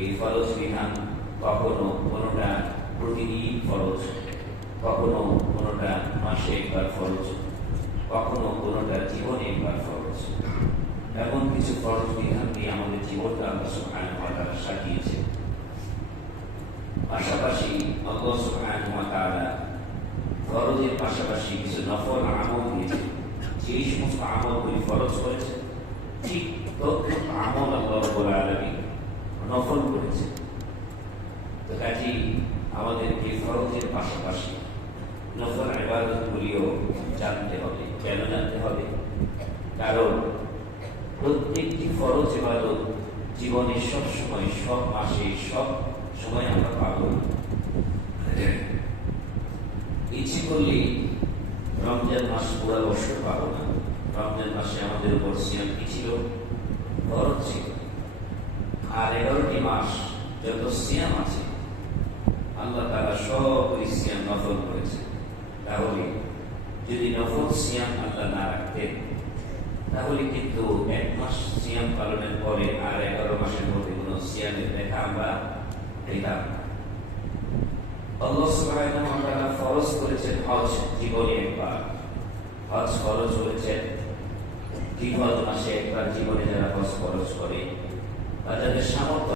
এই ফরজ বিধান কখনো কোনোটা প্রতিদিন ফরজ, কখনো কোনোটা মাসে একবার ফরজ, কখনো কোনোটা জীবনে একবার ফরজ। এমন কিছু ফরজ বিধান দিয়ে আমাদের জীবনটা আল্লাহ সুবহানাহু ওয়া তাআলা সাজিয়েছে। পাশাপাশি আল্লাহ সুবহানাহু ওয়া তাআলা ফরজের পাশাপাশি কিছু নফল আমল দিয়েছে। যেই সমস্ত আমলগুলি ফরজ করেছে, ঠিক তদ্রূপ আমল আল্লাহ রাব্বুল আলামিন নফল করেছে। তো কাজেই আমাদেরকে ফরজের পাশাপাশি নফল ইবাদতগুলিও জানতে হবে। কেন জানতে হবে? কারণ প্রত্যেকটি ফরজ ইবাদত জীবনের সব সময়, সব মাসে, সব সময় আমরা পাব। ইচ্ছে করলেই রমজান মাস পুরা বছর পাবো না। রমজান মাসে আমাদের উপর সিয়াম কি ছিল? ফরজ ছিল। আর 11টি মাস যত সিয়াম আছে আল্লাহ তাআলা সব সিয়াম নফল করেছে। তাহলে যদি নফল সিয়াম আল্লাহ না রাখতেন, তাহলে কিন্তু 1 মাস সিয়াম পালনের পরে আর 11 মাসের মধ্যে কোনো সিয়ামের দেখা আমরা পেতাম না। আল্লাহ সুবহানাহু ওয়া তাআলা ফরজ করেছেন হজ, জীবনে একবার হজ ফরজ করেছেন। জিলহজ মাসে একবার জীবনে যারা হজ ফরজ করে, তাদের সামর্থ্য